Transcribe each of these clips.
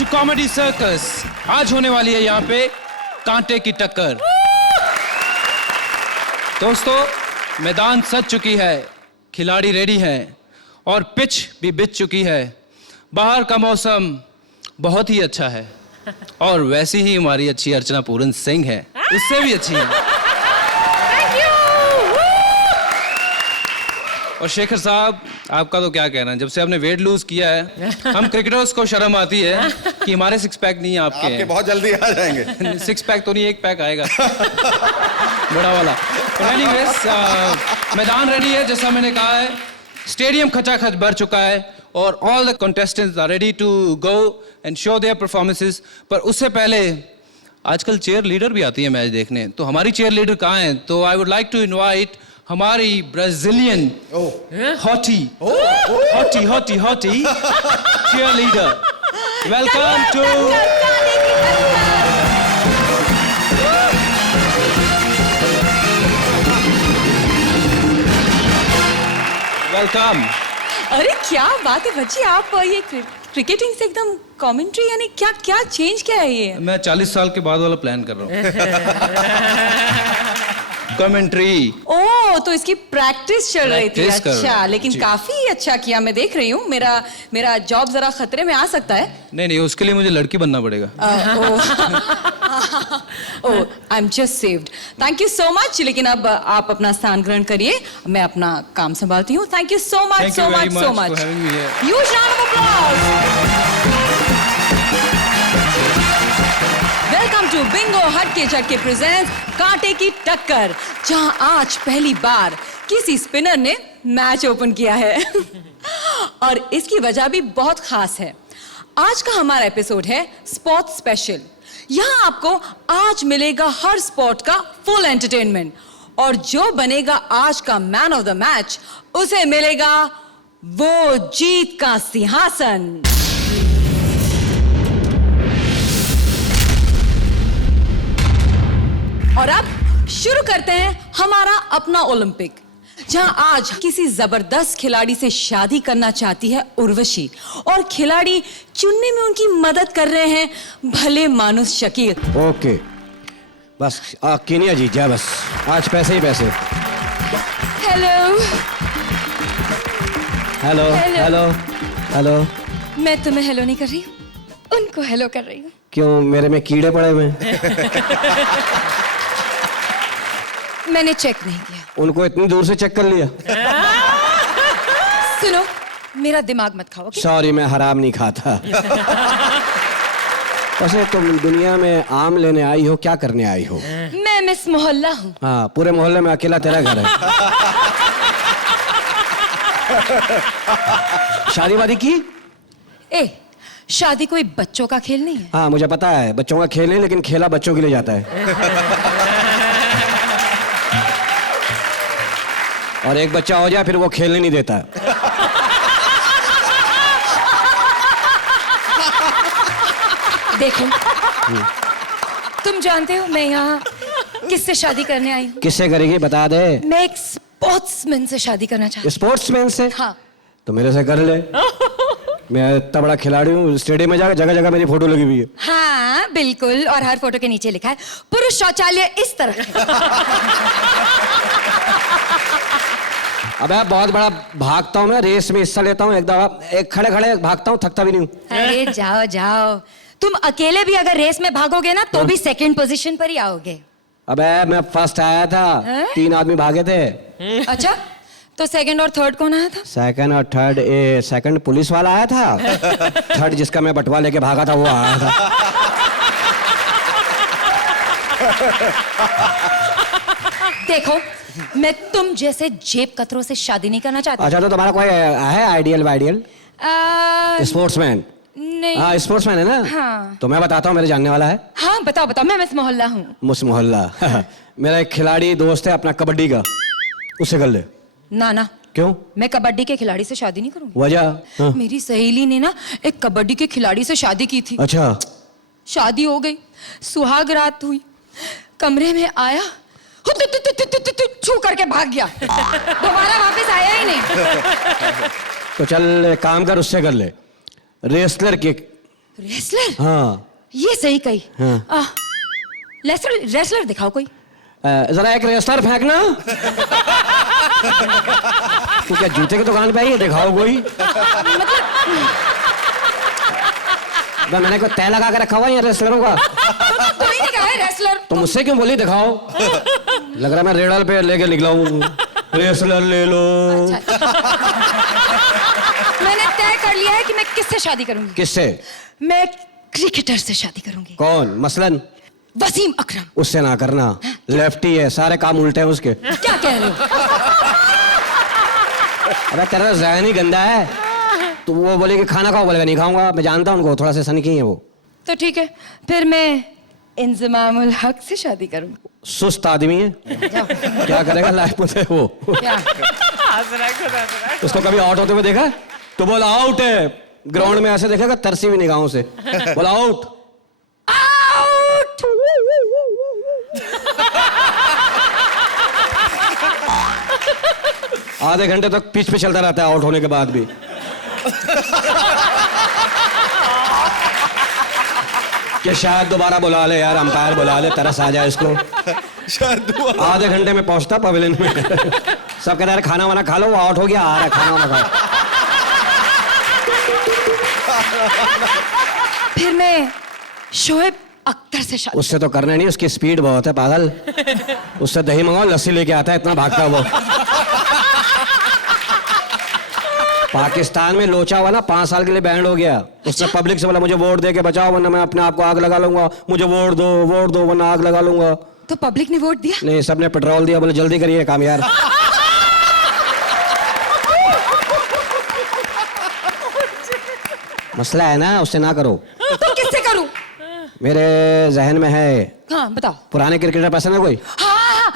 To comedy circus. आज होने वाली है यहाँ पे कांटे की टक्कर। दोस्तों, मैदान सज चुकी है, खिलाड़ी रेडी हैं और पिच भी बिछ चुकी है। बाहर का मौसम बहुत ही अच्छा है और वैसी ही हमारी अच्छी अर्चना पूरन सिंह है, उससे भी अच्छी है। और शेखर साहब, आपका तो क्या कहना है, जब से आपने वेट लूज किया है हम क्रिकेटर्स को शर्म आती है कि हमारे सिक्स पैक नहीं है, आपके बहुत जल्दी आ जाएंगे। सिक्स पैक तो नहीं, एक पैक आएगा बड़ा वाला। एनीवेज, मैदान रेडी है, जैसा मैंने कहा है। स्टेडियम खचाखच भर चुका है और all the contestants are ready to go and show their performances. पर उससे पहले आजकल चेयर लीडर भी आती है मैच देखने, तो हमारी चेयर लीडर कहाँ हैं? तो I would like to invite हमारी Brazilian hottie chair leader. Welcome to welcome. अरे क्या बात है बच्ची, आप ये क्रिकेटिंग से एकदम कमेंट्री, यानी क्या क्या चेंज क्या है ये? मैं 40 साल के बाद वाला प्लान कर रहा हूँ। कमेंट्री। ओह, तो इसकी प्रैक्टिस चल रही थी। प्रैक्टिस अच्छा, लेकिन काफी अच्छा किया, मैं देख रही हूँ। मेरा जॉब जरा खतरे में आ सकता है। नहीं, उसके लिए मुझे लड़की बनना पड़ेगा। Oh, I am just saved. Thank you so much. लेकिन अब आप अपना स्थान ग्रहण करिए, मैं अपना काम संभालती हूँ। Thank you so much, so much, so much. Huge round of applause. Welcome to Bingo Hatke Jhatke presents कांटे की टक्कर, जहां आज पहली बार किसी स्पिनर ने मैच ओपन किया है और इसकी वजह भी बहुत खास है। आज का हमारा एपिसोड है स्पोर्ट्स स्पेशल। यहां आपको आज मिलेगा हर स्पोर्ट का फुल एंटरटेनमेंट, और जो बनेगा आज का मैन ऑफ द मैच, उसे मिलेगा वो जीत का सिंहासन। और अब शुरू करते हैं हमारा अपना ओलंपिक, जहां आज किसी जबरदस्त खिलाड़ी से शादी करना चाहती है उर्वशी, और खिलाड़ी चुनने में उनकी मदद कर रहे हैं भले मानुस शकील। ओके, बस केनिया जीत जाए, बस आज पैसे ही पैसे। Hello hello hello hello. मैं तुम्हें हेलो नहीं कर रही हूँ, उनको हेलो कर रही हूँ। क्यों, मेरे में कीड़े पड़े हुए हैं? मैंने चेक नहीं किया। उनको इतनी दूर से चेक कर लिया? सुनो, मेरा दिमाग मत खाओ। सॉरी, मैं हराम नहीं खाता। वैसे तुम दुनिया में आम लेने आई हो, क्या करने आई हो? मैं मिस मोहल्ला हूँ। हाँ, पूरे मोहल्ले में अकेला तेरा घर है। शादी वादी की? शादी कोई बच्चों का खेल नहीं है। हाँ, मुझे पता है बच्चों का खेल है, लेकिन खेला बच्चों के लिए जाता है। और एक बच्चा हो जाए फिर वो खेलने नहीं देता। देखो, तुम जानते हो मैं यहाँ किससे शादी करने आई हूँ? किससे करेगी, बता दे। मैं एक स्पोर्ट्समैन से शादी करना चाहती हूँ। स्पोर्ट्समैन से? हाँ। तो मेरे से कर ले। मैं इतना बड़ा खिलाड़ी हूँ, स्टेडियम में जाकर जगह जगह मेरी फोटो लगी हुई है। हाँ बिल्कुल, और हर फोटो के नीचे लिखा है पुरुष शौचालय इस तरह है। अबे बहुत बड़ा भागता हूँ मैं, रेस में हिस्सा लेता हूँ, एक खड़े खड़े भागता हूँ, थकता भी नहीं हूँ। अरे जाओ जाओ, तुम अकेले भी अगर रेस में भागोगे ना तो भी सेकंड पोजीशन पर ही आओगे। अबे मैं फर्स्ट आया था, 3 आदमी भागे थे। अच्छा, तो सेकंड और थर्ड कौन आया था? सेकंड और थर्ड, सेकंड पुलिस वाला आया था, थर्ड जिसका मैं बटवा लेके भागा था वो आया था। देखो, मैं तुम जैसे जेब कतरों से शादी नहीं करना चाहती। अच्छा, तो तुम्हारा कोई है आइडियल? स्पोर्ट्समैन? नहीं। हाँ, स्पोर्ट्समैन है ना? हाँ। तो मैं बताता हूँ, मेरे जानने वाला है। हाँ बताओ बताओ, मैं मिस मोहल्ला हूँ। मिस मोहल्ला। मेरा एक खिलाड़ी दोस्त है अपना कबड्डी का, उससे कर ले। ना ना, क्यों? मैं कबड्डी के खिलाड़ी से शादी नहीं करूंगी। वजह? हाँ। मेरी सहेली ने ना एक कबड्डी के खिलाड़ी से शादी की थी। अच्छा। शादी हो गई, सुहाग रात हुई, कमरे में आया, छू करके भाग गया, दोबारा वापस आया ही नहीं। तो चल काम कर, उससे कर ले, रेसलर के रेसलर? हाँ ये सही कही। हाँ। रेसलर रेसलर दिखाओ कोई। जरा एक रेसलर फेंकना। तू क्या जूते की दुकान पे आई है? दिखाओ कोई। मैंने कोई तय लगा के रखा हुआ है रेसलरों का। कोई नहीं कहा है रेसलर। तो मुझसे क्यों बोली दिखाओ? लग रहा है मैं रेडल पे लेके निकला हूँ। रेसलर ले लो। अच्छा। मैंने तय कर लिया है कि मैं किससे शादी करूंगी। किससे? मैं क्रिकेटर से शादी करूंगी। कौन? मसलन वसीम अकरम। उससे ना करना, लेफ्टी है, सारे काम उल्टे हैं उसके। क्या कह रहे हो? अबे तेरा ज़हन ही गंदा है। तो वो बोले कि खाना खाओ, बोलेगा नहीं खाऊंगा। मैं जानता हूं उनको, थोड़ा सा सनकी है वो। तो ठीक है, फिर मैं इंजमामुल हक से शादी करूंगी। सुस्त आदमी है, क्या करेगा लाइफ में वो। क्या? उसको कभी आउट होते हुए देखा? तो बोला आउट है, ग्राउंड में ऐसे देखेगा तरसी हुई निगाहों से, बोला आउट। आउट। आधे घंटे तक पिच पे चलता रहता है आउट होने के बाद भी। कि शायद दोबारा बुला ले यार, अंपायर बुला ले, तरस आ जाए इसको। शायद आधे घंटे में पहुंचता पवेलियन में। सब कहते हैं खाना वाना खा लो, वो आउट हो गया, आ रहा है खाना वाना खाओ। फिर मैं शोएब अख्तर से शादी। उससे तो करना नहीं, उसकी स्पीड बहुत है पागल। उससे दही मंगाओ, लस्सी लेके आता है, इतना भागता है वो। पाकिस्तान में लोचा हुआ ना 5 साल के लिए बैंड हो गया। उसने पब्लिक से बोला मुझे वोट दे के बचाओ वरना मैं अपने आप को आग लगा लूंगा, मुझे वोट दो वरना आग लगा लूंगा। तो पब्लिक ने वोट दिया? नहीं, सबने पेट्रोल दिया, बोले जल्दी करिए काम यार। मसला है ना, उससे ना करो। तो किससे करूं? मेरे जहन में है। हाँ बताओ। पुराने क्रिकेटर पसंद है कोई? हाँ,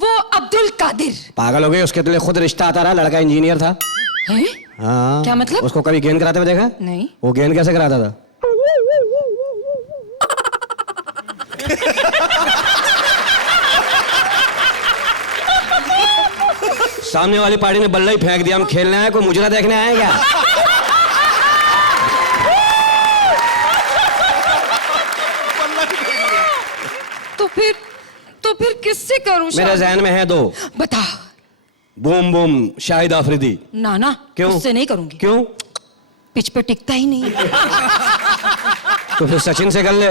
वो अब्दुल कादिर। पागल हो गए, उसके लिए खुद रिश्ता आता रहा, लड़का इंजीनियर था। हैं? हाँ। क्या मतलब? उसको कभी गेंद कराते हुए देखा? नहीं। वो गेंद कैसे कराता था? सामने वाली पार्टी ने बल्ला ही फेंक दिया, हम खेलने आए, कोई मुजरा देखने आए क्या? तो फिर किससे करूं? मेरे जहन में है 2। बता। Boom boom Shahid Afridi. ना क्यों? उससे नहीं करूंगी। क्यों? पिच पे टिकता ही नहीं। तो फिर सचिन से कर ले।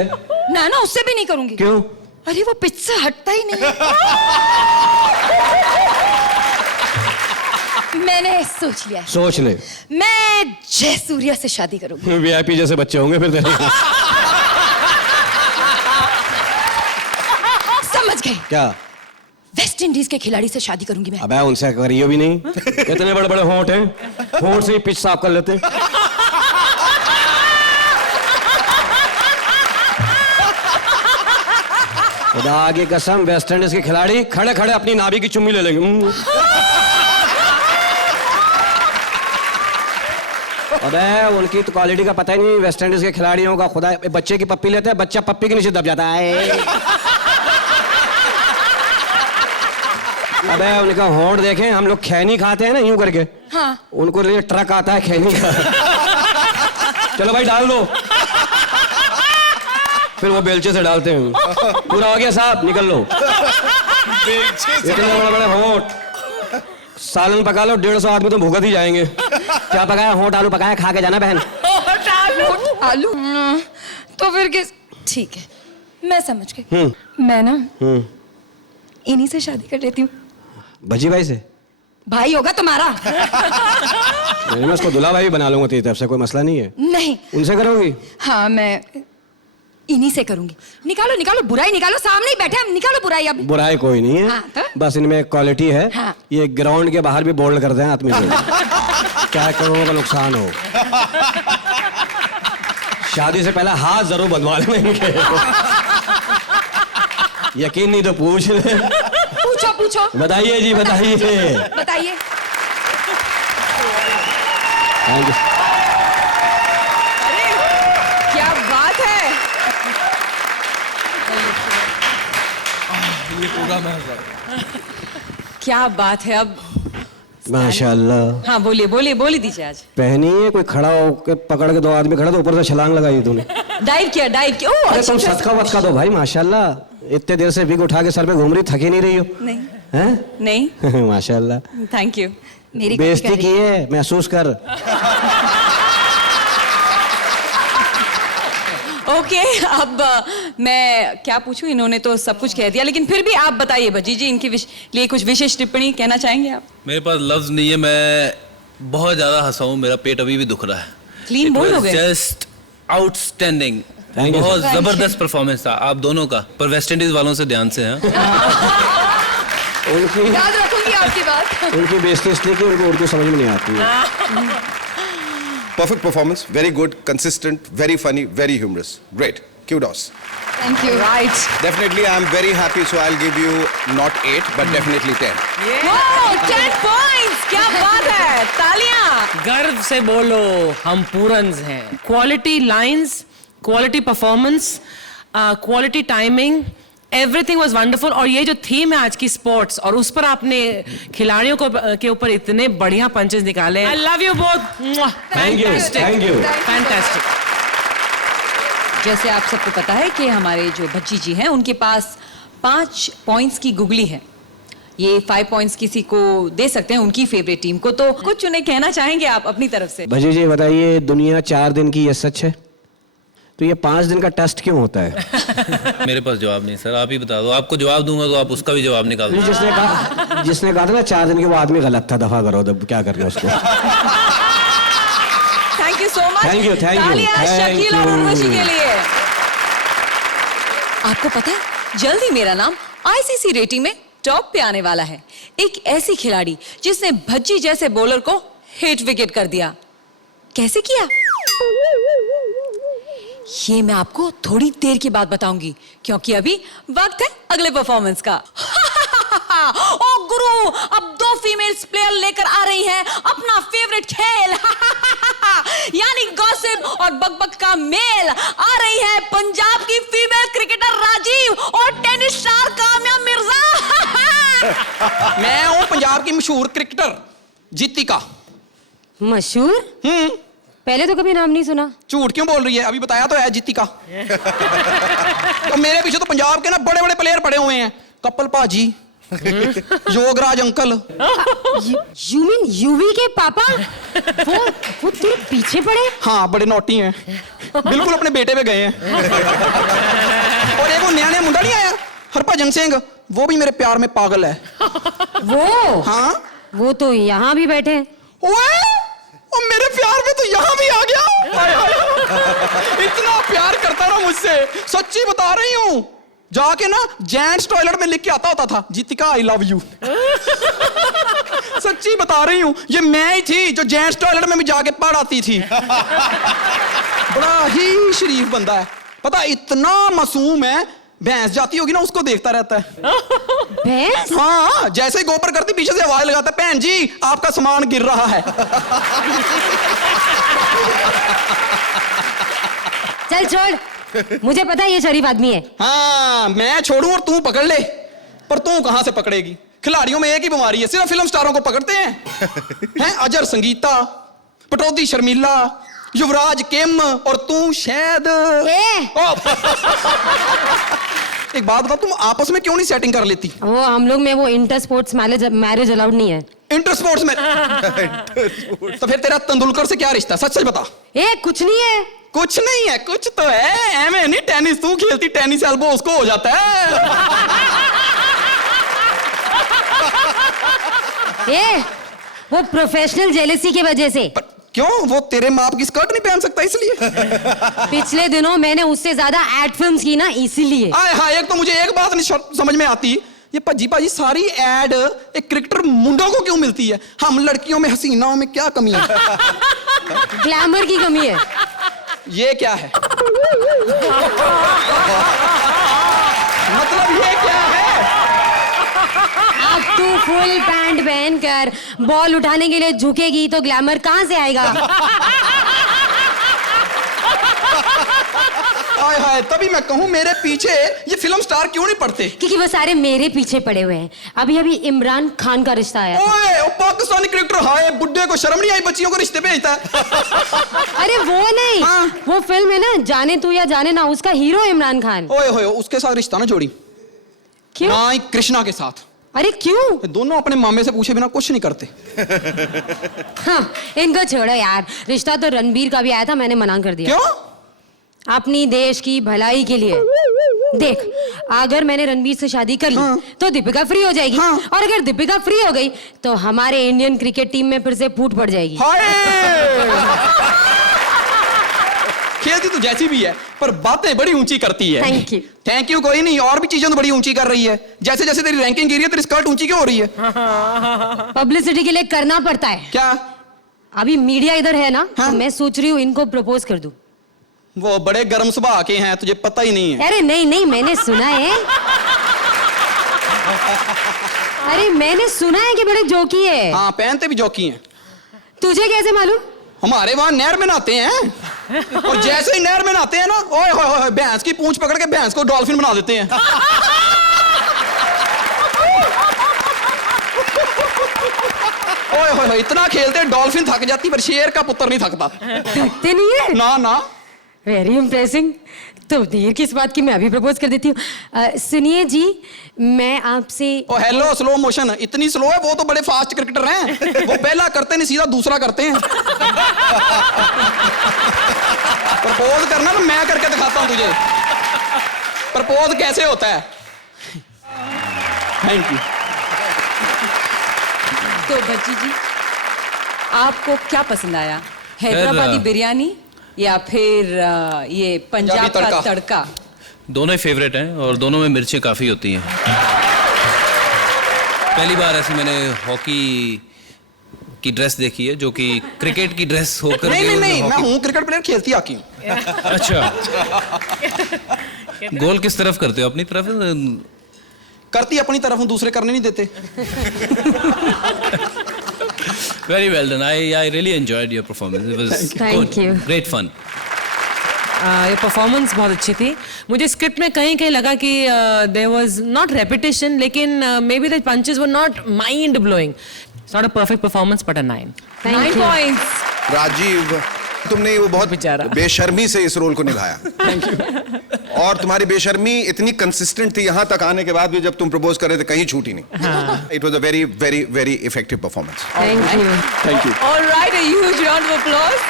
ना उससे भी नहीं करूंगी। क्यों? अरे वो पिच से हटता ही नहीं। मैंने सोच लिया है। सोच ले। मैं जयसूर्या से शादी करूंगी। वीआईपी जैसे बच्चे होंगे फिर तेरे। समझ गए? क्या? वेस्ट इंडीज के खिलाड़ी से शादी करूंगी मैं। अबे उनसे करियो भी नहीं, इतने बड़े बड़े होंठ हैं, होंठ से ही पिच साफ कर लेते। खुदा की कसम, वेस्ट इंडीज के खिलाड़ी खड़े खड़े अपनी नाभि की चुम्मी ले लेंगे। अबे उनकी तो क्वालिटी का पता ही नहीं वेस्ट इंडीज के खिलाड़ियों का। खुदा, बच्चे की पप्पी लेते हैं, बच्चा पप्पी के नीचे दब जाता है। अबे उनका होंठ देखें, हम लोग खैनी खाते हैं ना यूं करके। हाँ। उनको लिए ट्रक आता है खैनी का। चलो भाई डाल दो, फिर वो बेलचे से डालते हैं। पूरा हो गया साहब, निकल लो। इतने बड़े बड़े होंठ, सालन पका लो, 150 आदमी तो भुगत ही जाएंगे। क्या पकाया? होंठ आलू पकाया, खा के जाना बहन। आलू? तो फिर किस? ठीक है, मैं समझ गई। मैं ना इन्हीं से शादी कर लेती हूँ। भजी भाई से? भाई होगा तुम्हारा। मैं उसको दुल्हा भाई बना लूंगा, तेरी तरफ से कोई मसला नहीं है। नहीं। उनसे करोगी? हाँ, मैं इन्हीं से करूंगी। निकालो बुराई निकालो, सामने ही बैठे हम, निकालो बुराई अब। बुराई कोई नहीं है। हाँ, तो? बस इनमें एक क्वालिटी है। हाँ। ये ग्राउंड के बाहर भी बोल्ड करते हैं आदमी को। क्या करोड़ों का नुकसान हो। शादी से पहले हाथ जरूर बंधवा लेना इनके। यकीन नहीं तो पूछ ले। पूछो। बताइए जी, बताइए। बताइए। Thank you. क्या बात है। ये पूरा महसूस। क्या बात है। अब माशाल्लाह। हाँ बोलिए बोलिए बोली दीजिए आज। पहनी है कोई खड़ा होकर पकड़ के 2 आदमी खड़ा तो ऊपर से छलांग लगाई तूने। डाइव किया ओह अरे तुम सदका वदका दो भाई, माशाल्लाह। इतने देर से विग उठा के सर पे घूम रही, थकी नहीं रही हो? नहीं हैं? नहीं माशाल्लाह। Thank you. मेरी बेइज्जती की है, महसूस कर। ओके अब मैं क्या पूछूं, इन्होंने तो सब कुछ कह दिया, लेकिन फिर भी आप बताइए भज्जी जी, इनके लिए कुछ विशेष टिप्पणी कहना चाहेंगे आप? मेरे पास लफ्ज नहीं है, मैं बहुत ज्यादा हंसा हूं, मेरा पेट अभी भी दुख रहा है। क्लीन बोल हो गए। जस्ट आउटस्टैंडिंग, Thank you, बहुत sir. जबरदस्त परफॉर्मेंस था आप दोनों का, पर वेस्ट इंडीज वालों से ध्यान से हैं। उनकी याद रखूंगी आपकी बात। उनकी बेइज्जती इसलिए कि उनको उर्दू समझ में नहीं आती है। Perfect performance, very good, consistent, very funny, very humorous. Great. Kudos. Thank you. Right. Definitely, I'm very happy, so I'll give you not 8, but definitely 10. 10 points, क्या बात है, तालियां। गर्व से बोलो, हम पूरन्स हैं। Quality lines, quality performance, quality timing, everything was wonderful. और ये जो थीम है आज की स्पोर्ट्स, और उस पर आपने खिलाड़ियों को के ऊपर इतने बढ़िया पंचेस निकाले। I love you both. Thank you. Fantastic. जैसे आप सबको पता है कि हमारे जो भज्जी जी हैं उनके पास 5 पॉइंट्स की गुगली है। ये 5 पॉइंट्स किसी को दे सकते हैं, उनकी फेवरेट टीम को। तो कुछ उन्हें कहना चाहेंगे आप अपनी तरफ से? भजी जी बताइए, दुनिया 4 दिन की, ये सच है? तो ये 5 दिन का टेस्ट क्यों होता है? मेरे पास जवाब नहीं सर, आप ही बता दो। आपको जवाब दूंगा तो आप उसका भी जवाब निकाल दो। जिसने कहा था ना 4 दिन के, वो आदमी गलत था, दफा करो, तब क्या करना उसको। Thank you so much. Thank you. तालियां Thank शकील और you. उर्वशी के लिए। आपको पता है, जल्द ही मेरा नाम आईसीसी रेटिंग में टॉप पे आने वाला है। एक ऐसी खिलाड़ी जिसने भज्जी जैसे बॉलर को हिट विकेट कर दिया। कैसे किया, ये मैं आपको थोड़ी देर के बाद बताऊंगी, क्योंकि अभी वक्त है अगले परफॉर्मेंस का। ओ गुरु, अब 2 फीमेल्स प्लेयर लेकर आ रही हैं अपना फेवरेट खेल, यानी गॉसिप और बकबक का मेल। आ रही है पंजाब की फीमेल क्रिकेटर राजीव और टेनिस स्टार काम्या मिर्जा। मैं हूँ पंजाब की मशहूर क्रिकेटर जीतिका। मशहूर? पहले तो कभी नाम नहीं सुना। झूठ क्यों बोल रही है, अभी बताया तो है जीतिका। तो मेरे पीछे तो पंजाब के ना बड़े बड़े प्लेयर पड़े हुए हैं, कपिल पाजी, Yograj uncle. You mean UV के पापा? वो तेरे पीछे पड़े? हाँ, बड़े नोटी हैं, बिल्कुल अपने बेटे पे गए हैं। और एक वो नया मुंडा नहीं आया, हरभजन सिंह, वो भी मेरे प्यार में पागल है। वो? हाँ, वो तो यहाँ भी बैठे हैं। ओए, और मेरे प्यार में तो यहाँ भी आ गया। इतना प्यार करता ना मुझसे, सच्ची बता रही हूँ। जाके ना जेंट्स टॉयलेट में लिख के आता होता था, जीतिका आई लव यू। सच्ची बता रही हूँ, ये मैं ही थी जो जेंट्स टॉयलेट में भी जाके पढ़ आती थी। बड़ा ही शरीफ बंदा है, पता इतना मासूम है, भैंस जाती होगी ना उसको देखता रहता है। भैंस? हाँ, जैसे ही गोबर करती पीछे से आवाज लगाता है, बहन जी आपका सामान गिर रहा है। चल छोड़, मुझे पता है ये शरीफ आदमी है। हाँ, मैं छोड़ूं और तू पकड़ ले, पर तू कहां से पकड़ेगी? खिलाड़ियों में एक ही बीमारी है, सिर्फ फिल्म स्टारों को पकड़ते हैं। अजर संगीता, पटौदी शर्मिला, युवराज किम, और तू शायद। एक बात बता, तुम आपस में क्यों नहीं सेटिंग कर लेती? वो हम लोग में वो इंटर स्पोर्ट्स मैरिज अलाउड नहीं है। इंटर स्पोर्ट्स में? तो फिर तेरा तेंदुलकर से क्या रिश्ता, सच सच बता। कुछ नहीं है। कुछ नहीं है, कुछ तो है। एम नहीं, टेनिस तू खेलती, टेनिस एल्बो उसको हो जाता है। वो प्रोफेशनल जेलेसी की वजह से। क्यों, वो तेरे माप की स्कर्ट नहीं पहन सकता इसलिए? पिछले दिनों मैंने उससे ज्यादा एड फिल्म्स की ना, इसीलिए। हाँ, एक तो मुझे एक बात नहीं समझ में आती, ये भज्जी पाजी सारी एड एक क्रिकेटर मुंडों को क्यों मिलती है? हम लड़कियों में, हसीनाओं में क्या कमी है? ग्लैमर की कमी है। ये क्या है? मतलब ये क्या है? अब तू फुल पैंट पहन कर बॉल उठाने के लिए झुकेगी तो ग्लैमर कहां से आएगा? हाय हाय, तभी मैं कहूँ मेरे पीछे ये फिल्म स्टार क्यों नहीं पड़ते? क्योंकि वो सारे मेरे पीछे पड़े हुए हैं। अभी अभी इमरान खान का रिश्ता आया। ओए, वो पाकिस्तानी क्रिकेटर, हाय बुड्ढे को शर्म नहीं आई बच्चियों को रिश्ते भेजता है। अरे वो नहीं, हाँ। वो फिल्म है ना जाने तू या जाने ना, उसका हीरो इमरान खान। ओए होए, उसके साथ रिश्ता ना जोड़ी। क्यों? ना ही कृष्णा के साथ। अरे क्यों? दोनों अपने मामे से पूछे बिना कुछ नहीं करते। हाँ, इनको छोड़ो यार। रिश्ता तो रणबीर का भी आया था, मैंने मना कर दिया। क्यों? अपनी देश की भलाई के लिए। देख, अगर मैंने रणबीर से शादी कर ली हाँ। तो दीपिका फ्री हो जाएगी। हाँ। और अगर दीपिका फ्री हो गई तो हमारे इंडियन क्रिकेट टीम में फिर से फूट पड़ जाएगी। हाय खेलती तो जैसी भी है, पर बातें बड़ी ऊंची करती है। Thank you. थैंक यू कोई नहीं, और भी चीजें तो बड़ी ऊंची कर रही है। जैसे जैसे तेरी रैंकिंग गिरी है, तेरी स्कर्ट ऊंची क्यों हो रही है? पब्लिसिटी के लिए करना पड़ता है। क्या? अभी मीडिया इधर है ना, हाँ। तो मैं सोच रही हूँ इनको प्रपोज कर दूं। वो बड़े गर्म स्वभाव के हैं, तुझे पता ही नहीं है। अरे नहीं नहीं, मैंने सुना है। अरे मैंने सुना है कि बड़े जोकी है। हाँ, पहनते भी जौकी हैं। तुझे कैसे मालूम? हमारे वहां नहर में नहाते हैं, और जैसे ही नहर में नहाते हैं ना, ओए होए होए, भैंस की पूंछ पकड़ के भैंस को डॉल्फिन बना देते हैं। ओए होए होए, इतना खेलते हैं डॉल्फिन थक जाती, पर शेर का पुत्र नहीं थकता। थकते नहीं है? ना ना। Very impressing. तो देर किस बात की, मैं अभी प्रपोज कर देती हूँ। सुनिए जी, मैं आपसे। ओ हेलो, स्लो मोशन इतनी स्लो है? वो तो बड़े फास्ट क्रिकेटर हैं, वो पहला करते नहीं सीधा दूसरा करते हैं। प्रपोज करना तो मैं करके दिखाता हूं तुझे, प्रपोज कैसे होता है। Thank you. तो भज्जी जी, आपको क्या पसंद आया? हैदराबादी बिरयानी या फिर ये पंजाब का तड़का? दोनों ही फेवरेट हैं और दोनों में मिर्चें काफ़ी होती हैं। पहली बार ऐसे मैंने हॉकी की ड्रेस देखी है जो कि क्रिकेट की ड्रेस होकर नहीं के नहीं नहीं, मैं हॉकी- हूँ क्रिकेट प्लेयर, खेलती हॉकी हूँ। अच्छा। गोल किस तरफ करते हो, अपनी तरफ? करती अपनी तरफ हूँ, दूसरे करने नहीं देते। Very well done. I really enjoyed your performance. It was Thank good. you. Great fun. ये परफॉर्मेंस बहुत अच्छी थी। मुझे स्क्रिप्ट में कहीं कहीं लगा कि देयर वाज नॉट रेपिटेशन, लेकिन maybe the punches were not mind blowing. It's not a perfect performance but a 9 Thank you. points. Rajiv, तुमने वो बहुत बेचारा। बेशर्मी से इस रोल को निभाया। और तुम्हारी बेशर्मी इतनी कंसिस्टेंट थी यहां तक आने के बाद भी, जब तुम प्रपोज कर रहे थे कहीं छूटी नहीं। It was a very very very effective performance. Thank you. Thank you. All right, a huge round of applause.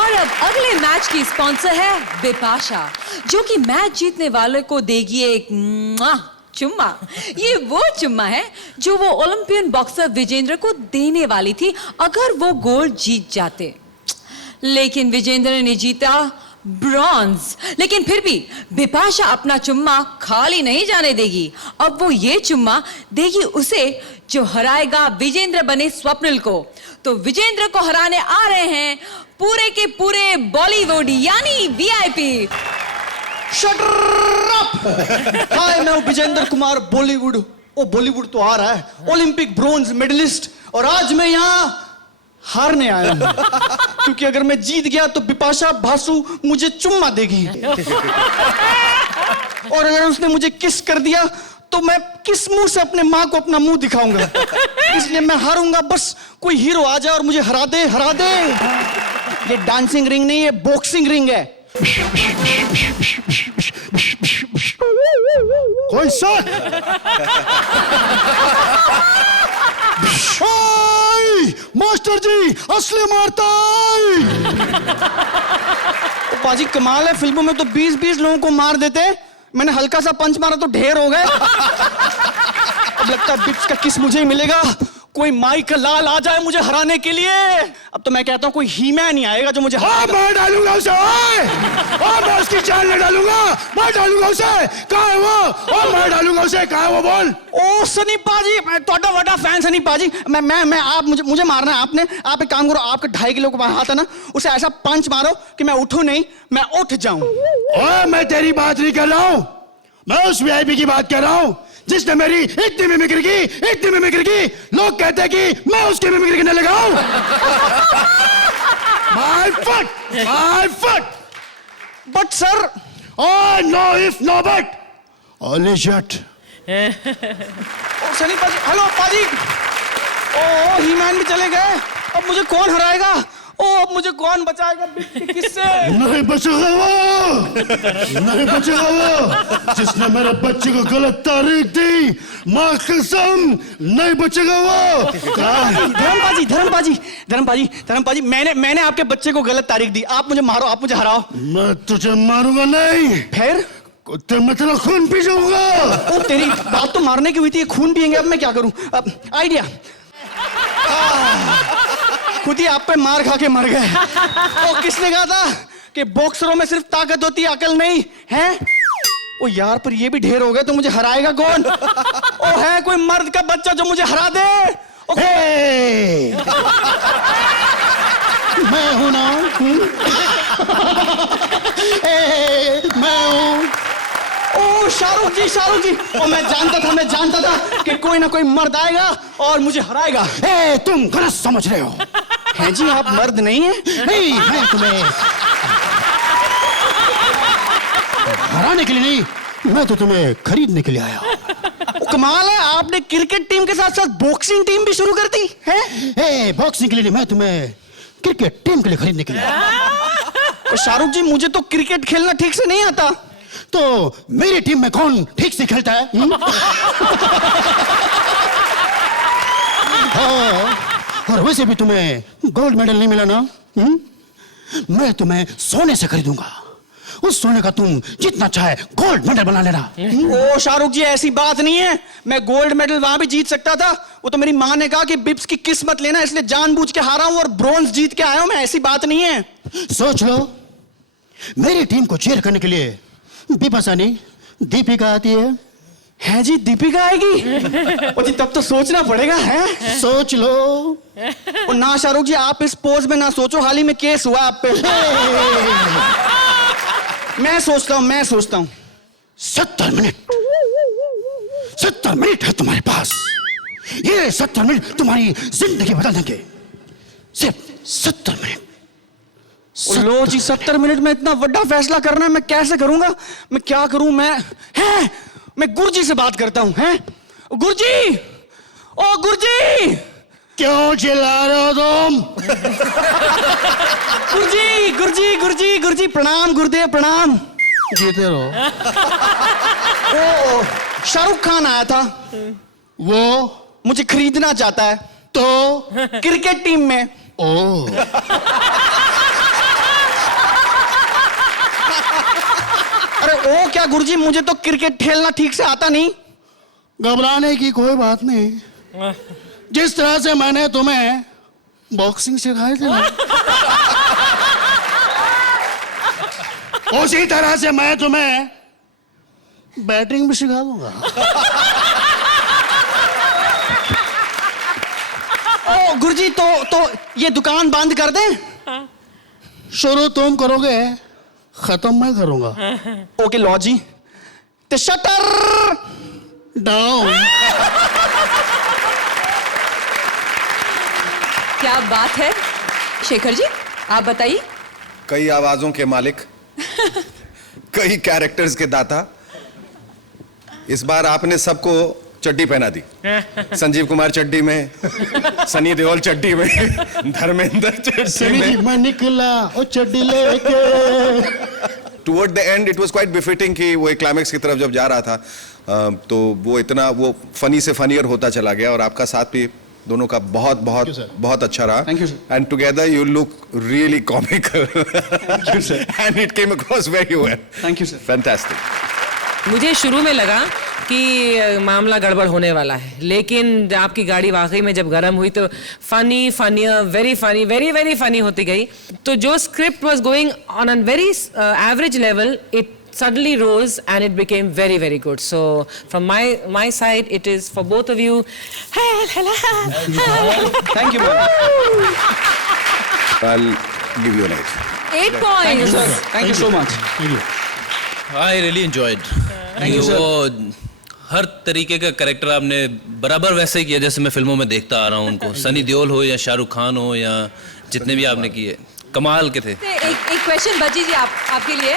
और अब अगले मैच की स्पॉन्सर है बिपाशा, जो कि मैच जीतने वाले को देगी एक चुम्मा। ये वो चुम्मा है जो वो ओलंपियन बॉक्सर विजेंद्र को देने वाली थी अगर वो गोल्ड जीत जाते। लेकिन विजेंद्र ने जीता ब्रॉन्ज। लेकिन फिर भी बिपाशा अपना चुम्मा खाली नहीं जाने देगी। अब वो ये चुम्मा देगी उसे जो हराएगा विजेंद्र बने स्वप्निल को। तो विजेंद्र को हराने आ रहे हैं पूरे के पूरे बॉलीवुड यानी वीआईपी। Shut up! हाय, मैं हूं विजेंद्र कुमार बॉलीवुड। ओ बॉलीवुड तो आ रहा है, ओलंपिक ब्रोंज मेडलिस्ट, और आज मैं यहाँ हारने आया हूं। क्योंकि अगर मैं जीत गया तो बिपाशा बासु मुझे चुम्मा देगी, और अगर उसने मुझे किस कर दिया तो मैं किस मुंह से अपने माँ को अपना मुंह दिखाऊंगा। इसलिए मैं हारूंगा, बस कोई हीरो आ जाए और मुझे हरा दे, हरा दे। ये डांसिंग रिंग नहीं, ये बॉक्सिंग रिंग है। कोई सा मास्टर जी असली मारता बाजी कमाल है। फिल्मों में तो 20-20 लोगों को मार देते हैं, मैंने हल्का सा पंच मारा तो ढेर हो गए। अब लगता है बिप्स का किस मुझे ही मिलेगा। कोई माइक लाल आ जाए मुझे हराने के लिए। अब तो मैं कहता हूँ कोई हीमैन ही आएगा जो मुझे मैं डालूंगा उसे। मैं उसकी जान नहीं डालूंगा, मैं डालूंगा उसे। कहाँ है वो? मैं डालूंगा उसे। कहाँ है वो? बोल। ओ सनी पाजी, मैं तोड़ा बड़ा फैन सनी पाजी। मैं आप मुझे मारना है आपने। आप एक काम करो, आपके 2.5 किलो का हाथ है ना, उसे ऐसा पंच मारो कि मैं उठूं नहीं, मैं उठ जाऊं। मैं तेरी बात नहीं कर रहा हूं, मैं उस वीआईपी की बात कर रहा हूं जिसने मेरी इतनी मिमिक्री की। लोग कहते हैं कि मैं उसकी मिमिक्री करने लगा हूं। My foot! My foot! But sir Oh, no if, no but. Only shot. ओ सनी पाजी, हेलो पाजी। ओ ही मैन भी चले गए, अब मुझे कौन हराएगा? ओ अब मुझे कौन बचाएगा किससे? नहीं बचेगा वो, नहीं बचेगा वो जिसने मेरे बच्चे को गलत तारीख दी, माँ कसम नहीं बचेगा वो। धर्मपाजी, मैंने आपके बच्चे को गलत तारीख दी। आप मुझे मारो, आप मुझे हराओ। मैं तुझे मारूंगा नहीं, फिर कुत्ते में तेरा खून पी जाऊंगा। ओ तेरी बात तो मारने की हुई थी, खून पिएंगे, अब मैं क्या करूं? आइडिया, खुद ही आप पे मार खा के मर गए। ओ किसने कहा था कि बॉक्सरों में सिर्फ ताकत होती है, अकल नहीं है? ओ यार, पर ये भी ढेर हो गए, तो मुझे हराएगा कौन? ओ है कोई मर्द का बच्चा जो मुझे हरा दे? मैं हूं ना, मैं हूं। ओ शाहरुख जी, ओ मैं जानता था कि कोई ना कोई मर्द आएगा और मुझे हराएगा। तुम गलत समझ रहे हो। हैं जी, आप मर्द नहीं हैं? नहीं, मैं तुम्हें हराने के लिए नहीं, मैं तो तुम्हें खरीदने के लिए आया। कमाल है, आपने क्रिकेट टीम के साथ साथ बॉक्सिंग टीम भी शुरू कर दी है? बॉक्सिंग के लिए नहीं, मैं तुम्हें क्रिकेट टीम के लिए खरीदने के लिए आया। शाहरुख जी, मुझे तो क्रिकेट खेलना ठीक से नहीं आता। तो मेरी टीम में कौन ठीक से खेलता है? और वैसे भी तुम्हें गोल्ड मेडल नहीं मिला ना, मैं तुम्हें सोने से खरीदूंगा। उस सोने का तुम जितना चाहे गोल्ड मेडल बना लेना। ओ शाहरुख जी, ऐसी बात नहीं है, मैं गोल्ड मेडल वहां भी जीत सकता था। वो तो मेरी माँ ने कहा कि बिप्स की किस्मत लेना, इसलिए जानबूझ के हारा हूं और ब्रॉन्ज जीत के आया हूं मैं, ऐसी बात नहीं है। सोच लो, मेरी टीम को चीयर करने के लिए बिपाशा नहीं, दीपिका आती है जी? दीपिका आएगी? ओ जी, तब तो सोचना पड़ेगा, है? सोच लो। ओ ना शाहरुख जी, आप इस पोज में ना सोचो, हाल ही में केस हुआ आप पे। मैं सोचता हूं 70 मिनट है तुम्हारे पास। ये 70 मिनट तुम्हारी जिंदगी बदल देंगे, सिर्फ 70 मिनट। लो जी, 70 मिनट में इतना बड़ा फैसला करना है, मैं कैसे करूंगा? मैं क्या करूं? मैं गुरुजी से बात करता हूं। हैं गुरुजी, ओ गुरुजी। क्यों चिल्ला रहे हो तुम? गुरुजी, प्रणाम गुरुदेव, प्रणाम। जीते रहो। ओ शाहरुख खान आया था, वो मुझे खरीदना चाहता है। तो क्रिकेट टीम में। ओ अरे ओ क्या गुरुजी, मुझे तो क्रिकेट खेलना ठीक से आता नहीं। घबराने की कोई बात नहीं, जिस तरह से मैंने तुम्हें बॉक्सिंग सिखाई थी ना, उसी तरह से मैं तुम्हें बैटिंग भी सिखा दूंगा। ओ गुरुजी, तो ये दुकान बंद कर दें? शुरू तुम करोगे, खत्म मैं करूंगा। ओके लो जी, तो शटर डाउन। क्या बात है शेखर जी, आप बताइए। कई आवाजों के मालिक, कई कैरेक्टर्स के दाता, इस बार आपने सबको चड्डी पहना दी। संजीव कुमार चड्डी में, सनी देओल चड्डी में, धर्मेंद्र चड्डी में। मैं निकला ओ चड्डी लेके। Toward the end it was quite befitting कि वो एक क्लाइमेक्स की तरफ जब जा रहा था, तो वो इतना वो फनी से फनियर होता चला गया, और आपका साथ भी दोनों का बहुत अच्छा रहा। Thank you sir. And together you look really comical. Thank you sir. And it came across very well. Thank you sir. Fantastic. मुझे शुरू में लगा कि मामला गड़बड़ होने वाला है, लेकिन आपकी गाड़ी वाकई में जब गर्म हुई तो funnier, very funny, very very funny होती गई। तो जो script was going on an very average level, it suddenly rose and it became very very good. So from my side it is for both of you. Thank you ma'am. I'll give you an 8. 8 points. Thank you so much. I really enjoyed. Thank you, sir. वो हर तरीके का character आपने बराबर वैसे ही किया जैसे मैं फिल्मों में देखता आ रहा हूँ उनको। सनी देओल हो या शाहरुख खान हो या जितने भी आपने किए, कमाल के थे। एक क्वेश्चन बची जी आपके लिए।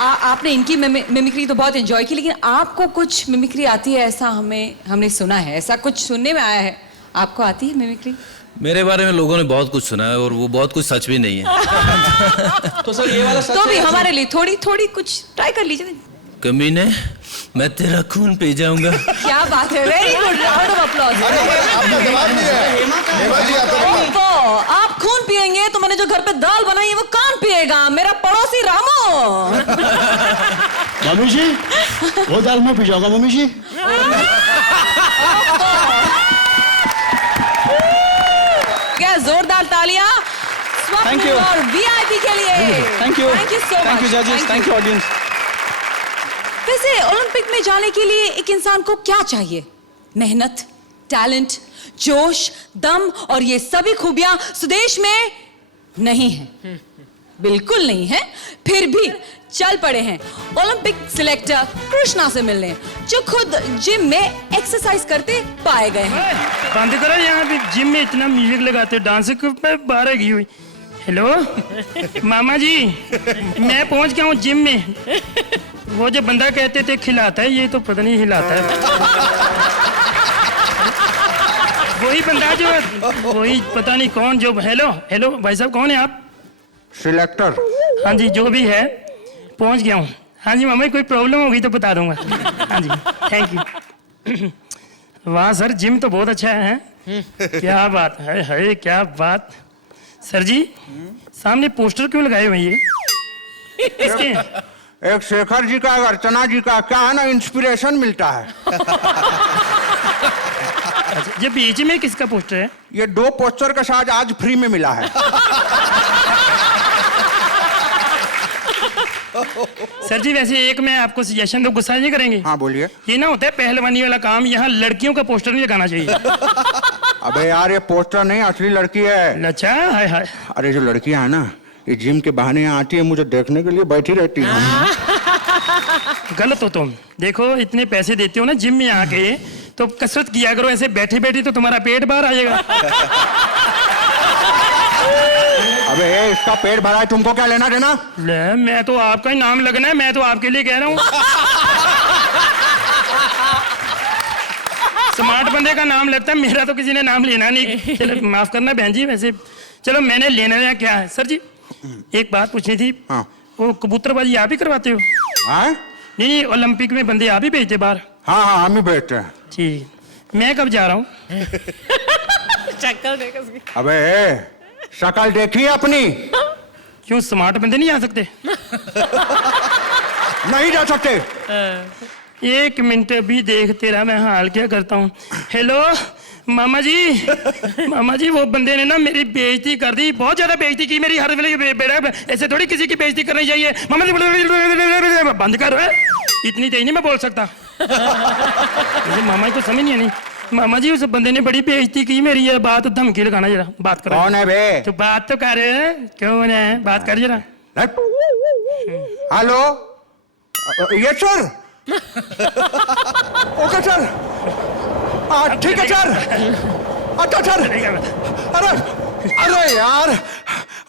आपने इनकी मिमिक्री तो बहुत एंजॉय की, लेकिन आपको कुछ मिमिक्री आती है ऐसा हमने सुना है, ऐसा कुछ सुनने में आया है, आपको आती है मिमिक्री? मेरे बारे में लोगों ने बहुत कुछ सुना है और वो बहुत कुछ सच भी नहीं है। तो सर ये वाला सच तो भी है? हमारे लिए थोड़ी कुछ ट्राई कर लीजिए। कमीने, मैं तेरा खून पी जाऊंगा। क्या बात है, very good, round of applause. आपने जवाब दिया है। हेमा जी आपका आप खून पिएंगे तो मैंने जो घर पे दाल बनाई है वो कौन पिएगा? मेरा पड़ोसी रामू। मम्मी जी, वो दाल मैं पी जाऊंगा मम्मी जी। क्या जोरदार तालियां Thank you. और वीआईपी के लिए। Thank you thank you so much. Thank you जजेस, थैंक यू ऑडियंस। वैसे ओलंपिक में जाने के लिए एक इंसान को क्या चाहिए? मेहनत, टैलेंट, जोश, दम और ये सभी खूबियां सुदेश में नहीं है, बिल्कुल नहीं है। फिर भी चल पड़े हैं ओलंपिक सिलेक्टर कृष्णा से मिलने, जो खुद जिम में एक्सरसाइज करते पाए गए हैं। बंद करो, यहाँ पे जिम में इतना म्यूजिक लगाते हो, डांस पे बारह की हुई। हेलो मामा जी, मैं पहुंच गया हूँ जिम में। वो जो बंदा कहते थे खिलाता है, ये तो पता नहीं हिलाता है। वही बंदा जो, वही पता नहीं कौन जो। हेलो भाई साहब, कौन है आप? सिलेक्टर। हाँ जी, जो भी है, पहुंच गया हूँ। हाँ जी मामा, कोई प्रॉब्लम होगी तो बता दूंगा। हाँ जी, थैंक यू। वाह सर, जिम तो बहुत अच्छा है। क्या बात है, क्या बात। सर जी, सामने पोस्टर क्यों लगाए हुए ये? किसके? एक शेखर जी का, एक अर्चना जी का। क्या है ना, इंस्पिरेशन मिलता है। अच्छा, ये बीच में किसका पोस्टर है? ये 2 पोस्टर का साथ आज फ्री में मिला है। सर जी, वैसे एक मैं आपको सजेशन दो, गुस्सा नहीं करेंगे? हाँ बोलिए। ये ना होता है पहलवानी वाला काम, यहाँ लड़कियों का पोस्टर नहीं लगाना चाहिए। अबे यार, ये पोस्टर नहीं, असली लड़की है। अच्छा, हाय हाय। अरे जो लड़कियां है ना, ये जिम के बहाने यहाँ आती है, मुझे देखने के लिए बैठी रहती है। गलत हो तुम। देखो, इतने पैसे देते हो ना जिम में आके, तो कसरत किया करो। ऐसे बैठे बैठे तो तुम्हारा पेट बाहर आ जाएगा। अबे इसका पेट भरा है, तुमको क्या लेना देना? ले, मैं तो आपका ही नाम लगना है, मैं तो आपके लिए कह रहा हूँ। स्मार्ट बंदे का नाम लगता है, मेरा तो किसी ने नाम लेना नहीं। चलो माफ करना बहन जी, वैसे चलो मैंने लेना क्या है। सर जी, एक बात पूछनी थी। हाँ। वो कबूतरबाजी आप ही करवाते हो? हाँ? नहीं, ओलंपिक में बंदे आप ही भेजते बाहर? हाँ हाँ, हम ही भेजते हैं। ठीक, मैं कब जा रहा हूँ? अबे शक्ल देखी अपनी? क्यों, स्मार्ट बंदे नहीं आ सकते? नहीं जा सकते। एक मिनट अभी देख तेरा मैं हाल क्या करता हूँ। हेलो मामा जी, वो बंदे ने ना मेरी बेइज्जती कर दी, बहुत ज्यादा बेइज्जती की मेरी। हर वेले बेटा, ऐसे थोड़ी किसी की बेइज्जती करनी चाहिए। मामा जी, बंद कर। इतनी तेज नहीं मैं बोल सकता। मामा जी को समझ नहीं। मामा जी, उस बंदे ने बड़ी बेइज्जती की मेरी। ये बात धमकी लगाना, जरा बात करो। कौन है बे? तो बात तो कर, कौन है, बात कर जरा। हेलो, ये सर। ओके सर, ठीक है सर। अच्छा सर। अरे यार,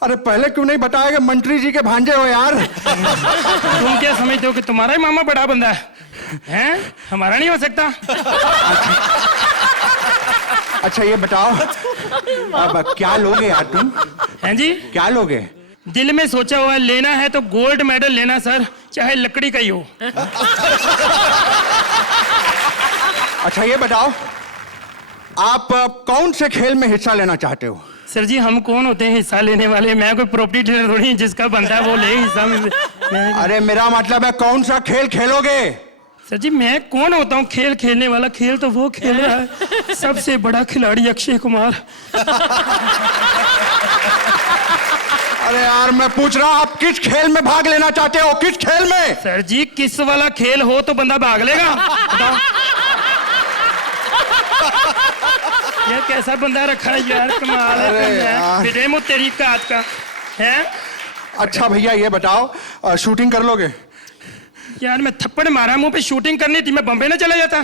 अरे पहले क्यों नहीं बताया कि मंत्री जी के भांजे हो यार? तुम क्या समझते हो कि तुम्हारा ही मामा बड़ा बंदा है? हमारा नहीं हो सकता? अच्छा ये बताओ, अब क्या लोगे यार तुम? हैं जी? क्या लोगे? दिल में सोचा हुआ है, लेना है तो गोल्ड मेडल लेना सर, चाहे लकड़ी का ही हो। अच्छा ये बताओ, आप कौन से खेल में हिस्सा लेना चाहते हो? सर जी, हम कौन होते हैं हिस्सा लेने वाले? मैं कोई प्रॉपर्टी डीलर थोड़ी, जिसका बनता है वो ले हिस्सा में। अरे मेरा मतलब है कौन सा खेल खेलोगे? सर जी, मैं कौन होता हूँ खेल खेलने वाला? खेल तो वो खेल रहा है, सबसे बड़ा खिलाड़ी अक्षय कुमार। अरे यार मैं पूछ रहा हूँ, आप किस खेल में भाग लेना चाहते हो? किस खेल में? सर जी, किस वाला खेल हो तो बंदा भाग लेगा। ये कैसा बंदा रखा है यार, कमाल है। बेटे मु तेरी काट का है। अच्छा भैया ये बताओ, शूटिंग कर लोगे? यार मैं थप्पड़ मारा मुंह पे, शूटिंग करनी थी, मैं बम्बई ना चला जाता।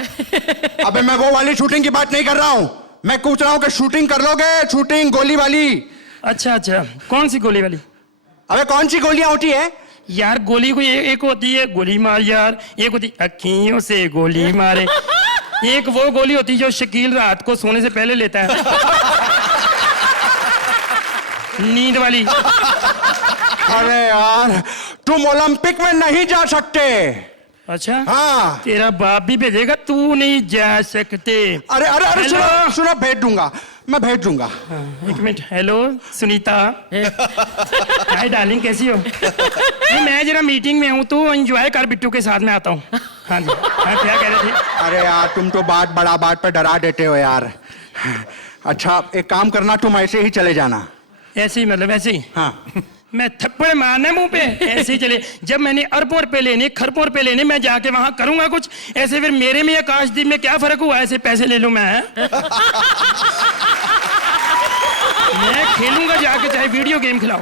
अबे मैं वो वाली शूटिंग की बात नहीं कर रहा हूँ, मैं पूछ रहा हूँ कि शूटिंग कर लोगे? शूटिंग गोली वाली, अच्छा अच्छा, कौन सी गोली वाली? अबे कौन सी गोलियां होती है? यार गोली को एक होती है गोली मार यार, एक होती अखियों से गोली मारे, एक वो गोली होती है जो शकील रात को सोने से पहले लेता है, नींद वाली। अरे यार तुम ओलंपिक में नहीं जा सकते। अच्छा हाँ। तेरा बाप भी भेजेगा, तू नहीं जा सकते। अरे अरे अरे हेलो। सुनो सुनो, भेज दूंगा, मैं भेज दूंगा। एक minute. Hello Sunita. Hi darling, कैसी हो? नहीं, मैं जरा मीटिंग में हूँ, तू एंजॉय कर, बिट्टू के साथ में आता हूँ। हाँ जी, हाँ क्या कह रहे थे? अरे यार तुम तो बड़ा बात पे डरा देते हो यार। अच्छा एक काम करना, तुम ऐसे ही चले जाना। ऐसे ही मतलब ऐसे ही? हाँ। मैं थप्पड़ मारना मुंह पे? ऐसे ही चले? जब मैंने अरबों रुपए लेने, खरबों रुपए लेने, मैं जाके वहां करूंगा कुछ ऐसे, फिर मेरे में आकाशदीप में क्या फर्क हुआ? ऐसे पैसे ले लूं मैं? मैं खेलूंगा जाके, चाहे वीडियो गेम खिलाओ।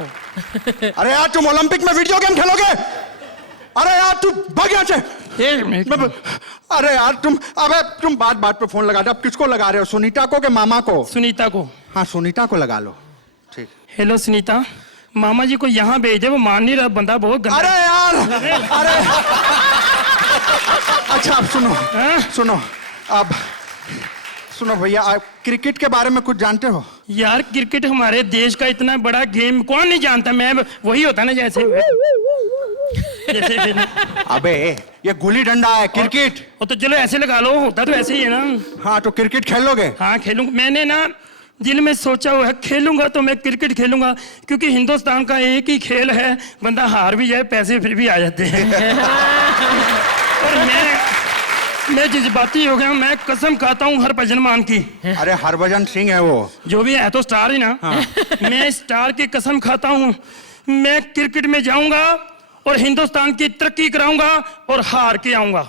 अरे यार तुम ओलंपिक में वीडियो गेम खेलोगे? अरे यार तू भाग यहाँ से। अरे यार तुम बात पे फोन लगा दो। अब किसको लगा रहे हो, सुनीता को के मामा को? सुनीता को। हाँ सुनीता को लगा लो। ठीक। हेलो सुनीता, मामा जी को यहाँ भेज दे, वो मान नहीं रहा, बंदा बहुत गंदा। अरे यार अरे अच्छा अब सुनो भैया, आप क्रिकेट के बारे में कुछ जानते हो? यार क्रिकेट हमारे देश का इतना बड़ा गेम, कौन नहीं जानता? मैं वही होता ना जैसे फिर। अबे ये गुल्ली डंडा है, क्रिकेट। वो तो चलो ऐसे लगा लो, होता तो ऐसे ही है ना। हाँ तो क्रिकेट खेल लोगे? हाँ खेलूंगा, मैंने ना दिल में सोचा हुआ है, खेलूंगा तो मैं क्रिकेट खेलूंगा, क्योंकि हिंदुस्तान का एक ही खेल है, बंदा हार भी जाए पैसे फिर भी आ जाते हैं। और मैं जज्बाती हो गया, मैं कसम खाता हूँ हरभजन मान की। अरे हरभजन सिंह है वो, जो भी है तो स्टार ही ना। हाँ। मैं स्टार की कसम खाता हूँ, मैं क्रिकेट में जाऊंगा और हिंदुस्तान की तरक्की कराऊंगा और हार के आऊंगा।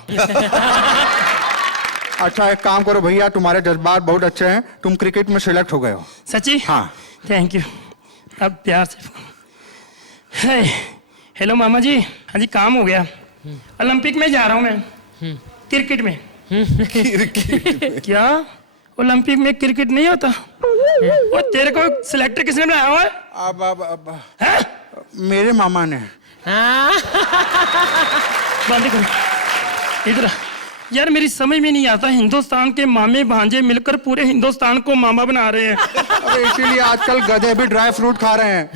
अच्छा एक काम करो भैया, तुम्हारे जज्बात बहुत अच्छे हैं, तुम क्रिकेट में सिलेक्ट हो गए हो। सच्ची? हाँ। Thank you. अब प्यार से। हेलो मामा जी। हाँ जी काम हो गया, ओलंपिक में जा रहा हूँ मैं, क्रिकेट में। क्या ओलंपिक में क्रिकेट नहीं होता? वो तेरे को सिलेक्टर किसने बनाया हुआ है? अब मेरे मामा ने। बंद करो इधर। यार मेरी समझ में नहीं आता, हिंदुस्तान के मामे भांजे मिलकर पूरे हिंदुस्तान को मामा बना रहे हैं। अरे इसीलिए आजकल गधे भी ड्राई फ्रूट खा रहे हैं।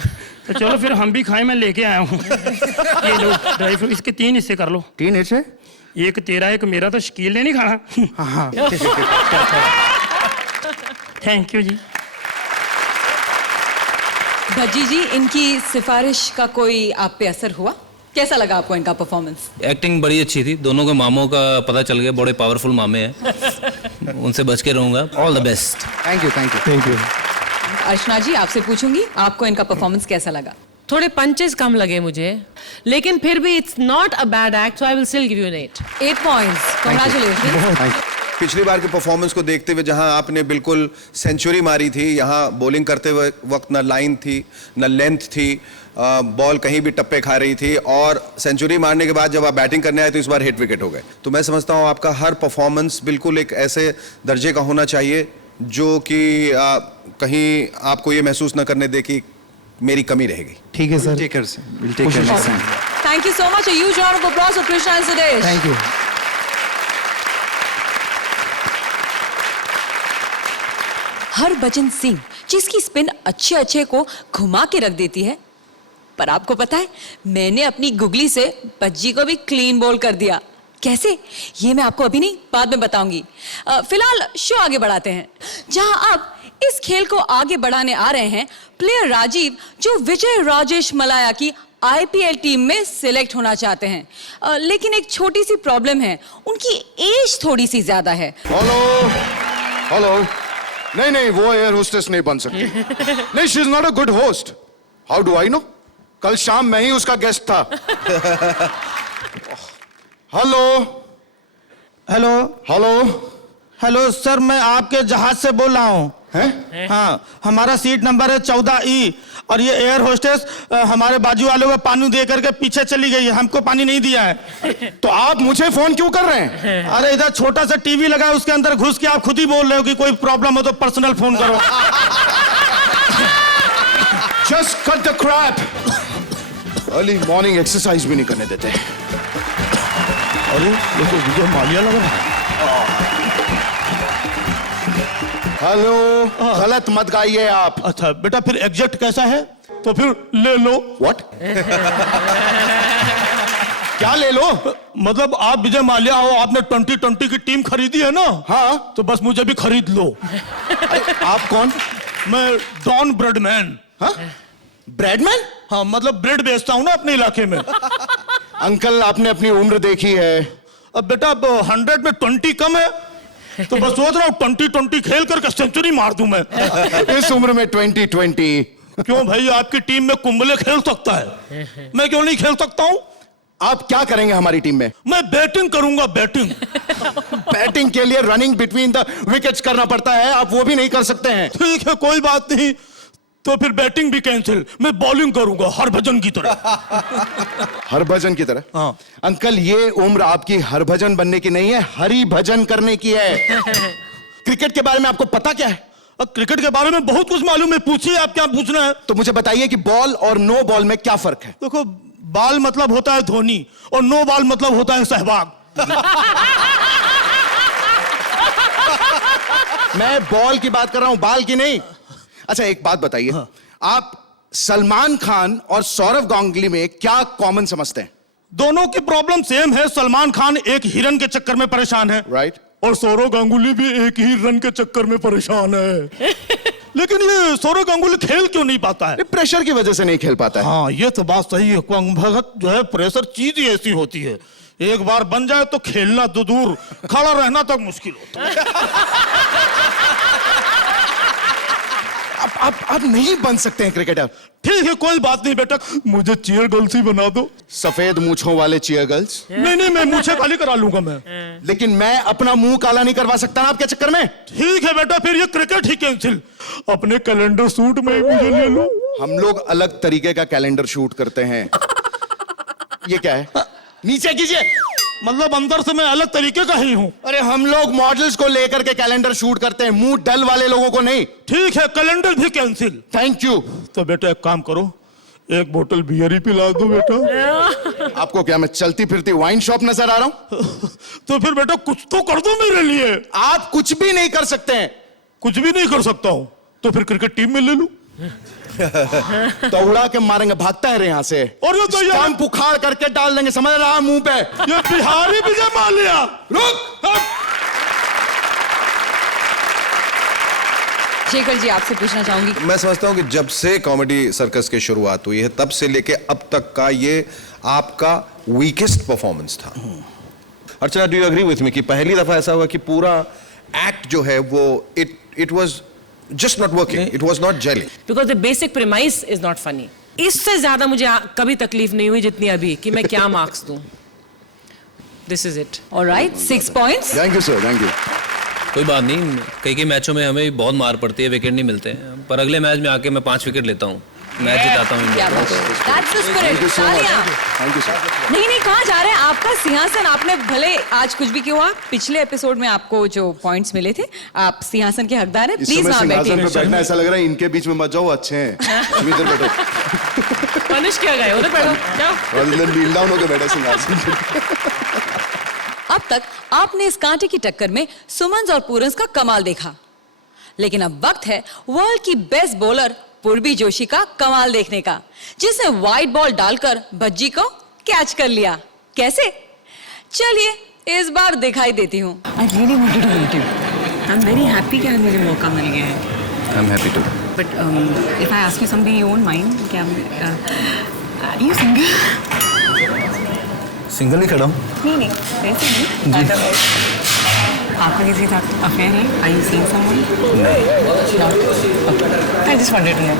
तो चलो फिर हम भी खाएं, मैं लेके आया हूँ। ये लो ड्राई फ्रूट, इसके 3 हिस्से कर लो। 3 हिस्से? एक तेरा एक मेरा, तो शकील ने नहीं खाना। हाँ। थैंक यू जी। भज्जी जी, इनकी सिफारिश का कोई आप पे असर हुआ? कैसा लगा आपको इनका परफॉर्मेंस? एक्टिंग बड़ी अच्छी थी, दोनों के मामों का पता चल गया, बड़े पावरफुल मामे हैं। उनसे बच के रहूंगा। All the best. Thank you thank you thank you. Archana ji आपसे पूछूंगी, आपको इनका परफॉर्मेंस कैसा लगा? थोड़े पंचेस कम लगे मुझे, लेकिन फिर भी it's not a bad act, so I will still give you an 8। 8 points. Congratulation. पिछली बार के परफॉर्मेंस को देखते हुए जहां आपने बिल्कुल सेंचुरी मारी थी, यहां बॉलिंग करते वक्त ना लाइन थी ना लेंथ थी, बॉल कहीं भी टप्पे खा रही थी, और सेंचुरी मारने के बाद जब आप बैटिंग करने आए तो इस बार हिट विकेट हो गए। तो मैं समझता हूं आपका हर परफॉर्मेंस बिल्कुल एक ऐसे दर्जे का होना चाहिए जो कि कहीं आपको ये महसूस न करने दे कि मेरी कमी रहेगी। ठीक है sir. Thank you so much. A huge round of applause for Krishna and Sudesh. Thank you. Harbhajan Singh जिसकी स्पिन अच्छे को घुमा के रख देती है, पर आपको पता है मैंने अपनी गुगली से भज्जी को भी क्लीन बॉल कर दिया। कैसे, ये मैं आपको अभी नहीं बाद में बताऊंगी। फिलहाल शो आगे बढ़ाते हैं, जहां अब इस खेल को आगे बढ़ाने आ रहे हैं प्लेयर राजीव, जो विजय राजेश मलाया की आईपीएल टीम में सिलेक्ट होना चाहते हैं। लेकिन एक छोटी सी प्रॉब्लम है, उनकी एज थोड़ी सी ज्यादा है। हेलो नहीं वो एयर होस्टेस नहीं बन सकती। नहीं, she is not a good host. How do I know? कल शाम मैं ही उसका गेस्ट था। Hello hello hello hello sir, मैं आपके जहाज से बोल रहा हूँ। हाँ, हमारा सीट नंबर है 14E, और ये एयर होस्टेस हमारे बाजू वालों को पानी दे करके पीछे चली गई है, हमको पानी नहीं दिया है। तो आप मुझे फोन क्यों कर रहे हैं? अरे इधर छोटा सा टीवी लगा है, उसके अंदर घुस के आप खुद ही बोल रहे हो कि कोई प्रॉब्लम हो तो पर्सनल फोन करो। Just cut the crap. Early morning exercise भी नहीं करने देते. अरे ये तो विजय माल्या लग रहा है. हेलो, गलत मत गाइए आप. अच्छा बेटा, फिर एग्जैक्ट कैसा है? तो फिर ले लो. What? क्या ले लो? मतलब आप विजय माल्या हो, आपने 2020 की टीम खरीदी है ना? हाँ. तो बस मुझे भी खरीद लो. आप कौन? मैं डॉन ब्रेडमैन. हाँ? ब्रेडमैन? हाँ, मतलब ब्रेड बेचता हूँ ना अपने इलाके में. अंकल, आपने अपनी उम्र देखी है. अब बेटा, अब 100 में 20 कम है, तो बस सोच रहा हूँ 2020 खेल करके सेंचुरी मार दूं मैं. इस उम्र में 2020. क्यों भाई, आपकी टीम में कुंबले खेल सकता है, मैं क्यों नहीं खेल सकता हूँ? आप क्या करेंगे हमारी टीम में? मैं बैटिंग करूंगा, बैटिंग. बैटिंग के लिए रनिंग बिटवीन द विकेट्स करना पड़ता है, आप वो भी नहीं कर सकते हैं. ठीक है, कोई बात नहीं, तो फिर बैटिंग भी कैंसिल. मैं बॉलिंग करूंगा हरभजन की तरह. हरभजन की तरह? हाँ. अंकल, ये उम्र आपकी हरभजन बनने की नहीं है, हरि भजन करने की है. क्रिकेट के बारे में आपको पता क्या है? क्रिकेट के बारे में बहुत कुछ मालूम है, पूछिए आप क्या पूछना है. तो मुझे बताइए कि बॉल और नो बॉल में क्या फर्क है? देखो, बाल मतलब होता है धोनी और नो बॉल मतलब होता है सहवाग. मैं बॉल की बात कर रहा हूं, बाल की नहीं. अच्छा, एक बात बताइए. हाँ. आप सलमान खान और सौरव गांगुली में क्या कॉमन समझते हैं? दोनों की प्रॉब्लम सेम है. सलमान खान एक हिरन के चक्कर में परेशान है, राइट, और सौरव गांगुली भी एक ही रन के चक्कर में परेशान है. लेकिन ये सौरव गांगुली खेल क्यों नहीं पाता है? प्रेशर की वजह से नहीं खेल पाता है. हाँ, ये तो बात सही है. भगत जो है, प्रेशर चीज ही ऐसी होती है, एक बार बन जाए तो खेलना तो दूर, खड़ा रहना तक मुश्किल होता है. आप नहीं बन सकते हैं क्रिकेटर. ठीक है, कोई बात नहीं बेटा, मुझे चीयर गर्ल्स ही बना दो. सफेद मूंछों वाले चीयर गर्ल्स? नहीं, मैं मूंछें काली करा लूंगा मैं. लेकिन मैं अपना मुंह काला नहीं करवा सकता ना आपके चक्कर में. ठीक है बेटा, फिर ये क्रिकेट ही कैंसिल. अपने कैलेंडर शूट में ही मुझे ले लो. हम लोग अलग तरीके का कैलेंडर शूट करते हैं. ये क्या है? नीचे कीजिए. मतलब अंदर से मैं अलग तरीके का ही हूँ. अरे, हम लोग मॉडल्स को लेकर के कैलेंडर शूट करते हैं, मुंह डल वाले लोगों को नहीं. ठीक है, कैलेंडर भी कैंसिल. Thank you. तो बेटा एक काम करो, एक बोतल बियर ही पिला दो बेटा. आपको क्या मैं चलती फिरती वाइन शॉप नजर आ रहा हूँ? तो फिर बेटा कुछ तो कर दो मेरे लिए. आप कुछ भी नहीं कर सकते हैं. कुछ भी नहीं कर सकता हूँ? तो फिर क्रिकेट टीम में ले लूं. तो उड़ा के मारेंगे, भागता है यहाँ से. और ये तो स्टंप उखाड़ करके डाल देंगे, समझ रहा है, मुंह पे. ये बिहारी विजय माल्या. रुक. शेखर जी, आपसे पूछना चाहूंगी. मैं समझता हूं कि जब से कॉमेडी सर्कस की शुरुआत हुई है, तब से लेके अब तक का ये आपका वीकेस्ट परफॉर्मेंस था. Archana, do you agree with me कि पहली दफा ऐसा हुआ कि पूरा एक्ट जो है वो it was just not working, it was not gelling, because the basic premise is not funny. इससे ज्यादा मुझे कभी तकलीफ नहीं हुई जितनी अभी कि मैं क्या मार्क्स दूं. This is it. All right, 6 points. Thank you sir, thank you. कोई बात नहीं, कई मैचों में हमें बहुत मार पड़ती है, विकेट नहीं मिलते हैं, पर अगले मैच में आके मैं 5 विकेट लेता हूँ, मैच जिताता हूँ इंडिया. That's the spirit. तालियां. Thank you sir. नहीं, कहाँ जा रहे हैं? आपका सिंहासन, आपने भले आज कुछ भी किया, पिछले एपिसोड में आपको जो पॉइंट्स मिले थे, आप सिंहासन के हकदार हैं. प्लीज वहां बैठिए. पे बैठना ऐसा लग रहा है इनके बीच में मत जाओ, अच्छे हैं. इधर बैठो. पनिश किया गया, उधर बैठो. जाओ. नील डाउन होकर बैठे सिंहासन. अब तक आपने इस कांटे की टक्कर में सुमन और पूरन का कमाल देखा, लेकिन अब वक्त है वर्ल्ड की बेस्ट बॉलर पूर्वी जोशी का कमाल देखने का, जिसने वाइट बॉल डालकर भज्जी को कैच कर लिया. कैसे? चलिए इस बार दिखाई देती हूँ. I really wanted to meet you. I'm very happy कि आज मुझे मौका मिल गया है. I'm happy too. But if I ask you something you won't mind, क्या you single? सिंगल ही खड़ा हूँ. नहीं, वैसे नहीं. आपका किसी साथ अफेयर है? Are you seeing someone? नहीं. No. I just wanted to know.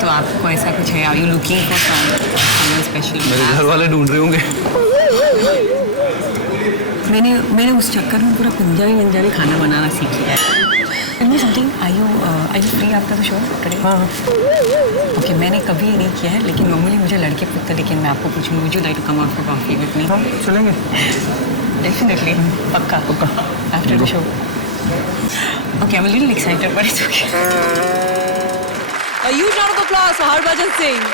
तो आपको ऐसा कुछ है? Are you looking for someone special? मेरे घर वाले ढूंढ रहे होंगे. मैंने उस चक्कर में पूरा पंजाबी खाना बनाना सीख लिया है. Tell me something. Are you free after the show today? हाँ. Okay, मैंने कभी नहीं किया है, लेकिन नॉर्मली मुझे लड़के पूछते, लेकिन मैं आपको पूछूंगी, would you like to come out for coffee with me? हाँ, चलेंगे. Definitely. पक्का. After the show. Okay, I'm a little excited, but it's okay. A huge round of applause for Harbhajan Singh.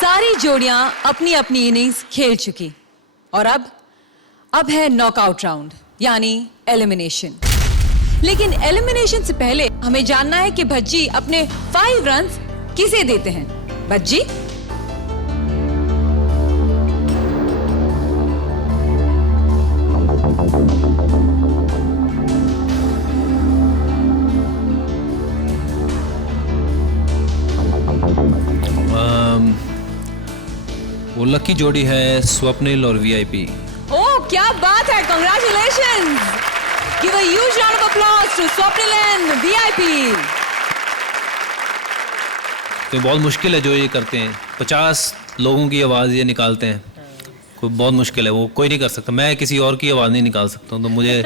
सारी जोड़ियां अपनी अपनी इनिंग्स खेल चुकी और अब है नॉकआउट राउंड यानी एलिमिनेशन। लेकिन एलिमिनेशन से पहले हमें जानना है कि भज्जी अपने 5 रन्स किसे देते हैं। भज्जी, वो लकी जोड़ी है स्वप्निल और वीआईपी। ओह क्या बात है, congratulations. Give a huge round of applause to Swapnil and VIP. तो बहुत मुश्किल है जो ये करते हैं, 50 लोगों की आवाज़ ये निकालते हैं, कोई बहुत मुश्किल है, वो कोई नहीं कर सकता। मैं किसी और की आवाज़ नहीं निकाल सकता हूँ, तो मुझे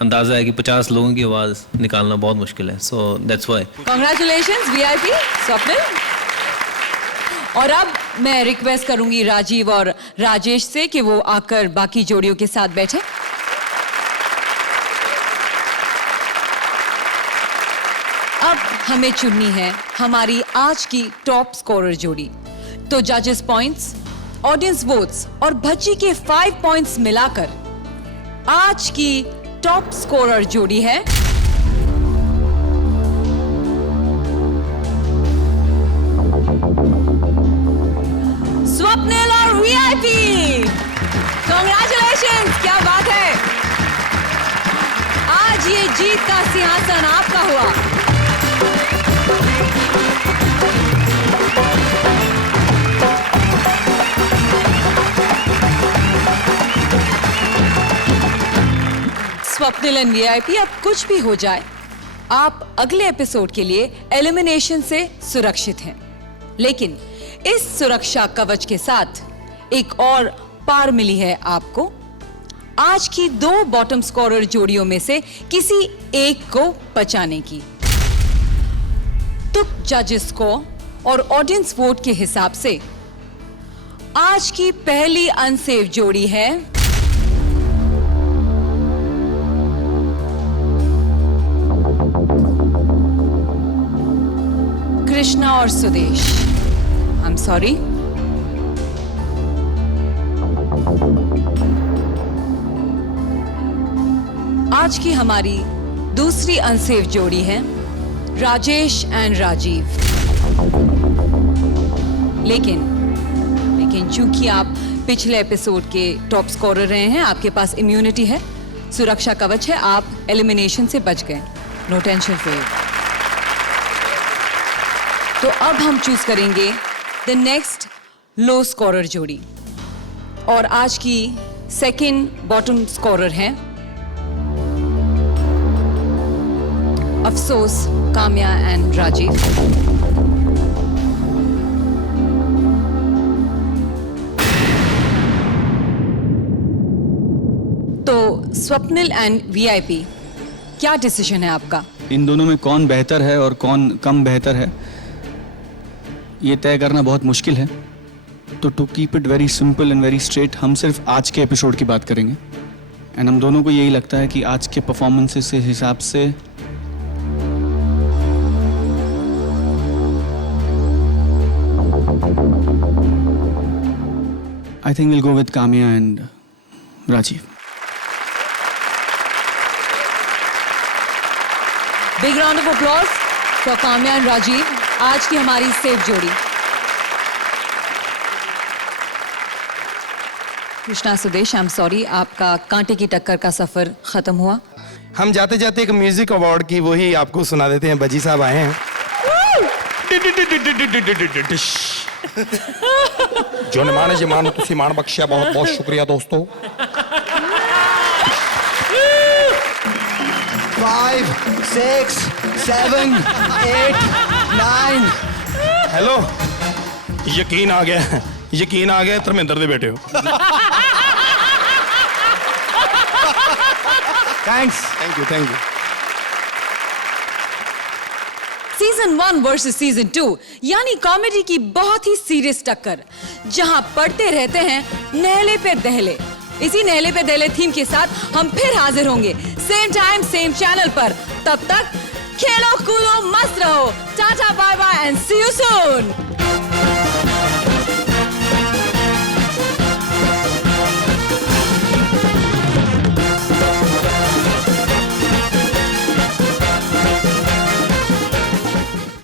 अंदाज़ा है कि 50 लोगों की आवाज़ निकालना बहुत मुश्किल है। So that's why. Congratulations VIP, Swapnil. और अब मैं रिक्वेस्ट करूंगी राजीव और राजेश से कि वो आकर बाकी जोड़ियों के साथ बैठे। अब हमें चुननी है हमारी आज की टॉप स्कोरर जोड़ी। तो जजेस पॉइंट्स, ऑडियंस वोट्स और भज्जी के 5 पॉइंट्स मिलाकर आज की टॉप स्कोरर जोड़ी है स्वप्निल और वीआईपी। कांग्रेचुलेशंस, क्या बात है। आज ये जीत का सिंहासन आपका हुआ। स्वप्निल एंड वीआईपी, अब कुछ भी हो जाए आप अगले एपिसोड के लिए एलिमिनेशन से सुरक्षित हैं। लेकिन इस सुरक्षा कवच के साथ एक और पार मिली है आपको, आज की 2 बॉटम स्कोरर जोड़ियों में से किसी एक को बचाने की। तो जजेस को और ऑडियंस वोट के हिसाब से आज की पहली अनसेफ जोड़ी है कृष्णा और सुदेश। I'm sorry. आज की हमारी दूसरी अनसेफ जोड़ी है राजेश एंड राजीव। लेकिन चूंकि आप पिछले एपिसोड के टॉप स्कोरर रहे हैं, आपके पास इम्यूनिटी है, सुरक्षा कवच है, आप एलिमिनेशन से बच गए। No tension for you. तो अब हम चूज करेंगे द नेक्स्ट लो स्कोरर जोड़ी और आज की सेकंड बॉटम स्कोरर हैं अफसोस, काम्या एंड राजीव। तो स्वप्निल एंड वीआईपी, क्या डिसीजन है आपका? इन दोनों में कौन बेहतर है और कौन कम बेहतर है ये तय करना बहुत मुश्किल है। तो to keep it very simple and very straight, हम सिर्फ आज के एपिसोड की बात करेंगे। एंड हम दोनों को यही लगता है कि आज के परफॉर्मेंसेस के हिसाब से I think will go with Kamya and Rajiv. Big round of applause for Kamya and Rajiv, आज की हमारी सेफ जोड़ी। Krishna, Sudesh, I am sorry, आपका कांटे की टक्कर का सफर खत्म हुआ। हम जाते जाते एक म्यूजिक अवार्ड की वही आपको सुना देते हैं। भज्जी साहब आए हैं। जो निमाने जमानो तुसी मान बख्शिया, बहुत बहुत शुक्रिया दोस्तों। 5, 6, 7, 8, 9। हेलो, यकीन आ गया, यकीन आ गया, धर्मेंद्र दे बेटे हो। Thanks, thank you, thank you. Season 1 versus season 2 यानी कॉमेडी की बहुत ही सीरियस टक्कर, जहां पढ़ते रहते हैं नहले पे दहले, इसी नहले पे दहले थीम के साथ हम फिर हाजिर होंगे, सेम टाइम सेम चैनल पर। तब तक खेलो कूदो मस्त रहो। Tata bye bye and see you soon.